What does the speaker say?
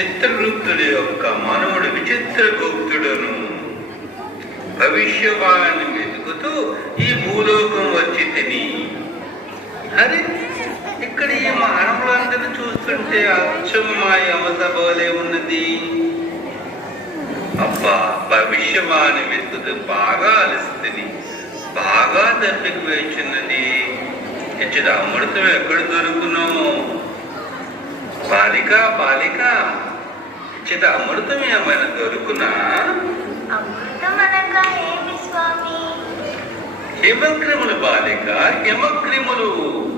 చిత్రగుప్తుడి యొక్క మనవుడు విచిత్రగుప్తుడును భవిష్యవాణి వెతుకుతూ ఈ భూలోకం వచ్చి తిని. అరే, ఇక్కడ ఈ మానవులందరూ చూస్తుంటే అచ్చం మా యమసభలే ఉన్నది. అబ్బా, భవిష్యవాణి వెతుకుతూ బాగా అలసితిని, బాగా దప్పికి వేచున్నది. ఇచ్చట అమృతం ఎక్కడ దొరుకును? బాలిక బాలిక, ఇచ్చట అమృతం ఏమైనా దొరుకునా? హిమక్రిములు బాలిక, హిమక్రిములు.